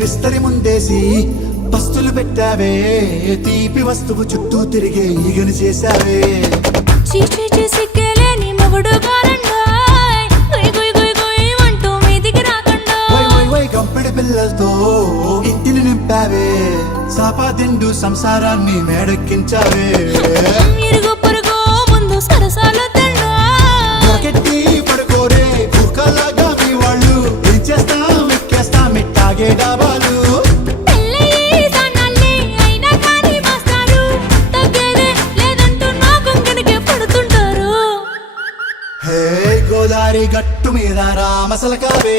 విస్తరి ముందేసి పస్తులు పెట్టావే, తీపి వస్తువు చుట్టూ తిరిగే ఈగను చేశావే. సిగ్గలేని మొగుడు గంపెడి పిల్లలతో ఇంటిని నింపావే, సాపాదిండు సంసారాన్ని మేడెక్కించావే. ఇరుగు పొరుగు ముందు సరసాలు దొరకెట్టి పడుకోరే కుక్కలాగా మీ వాళ్ళు, ఏం చేస్తాం ఎక్కేస్తాం ఇట్టాగే డాబాలు. గోదారి గట్టు మీద రామసలకావే.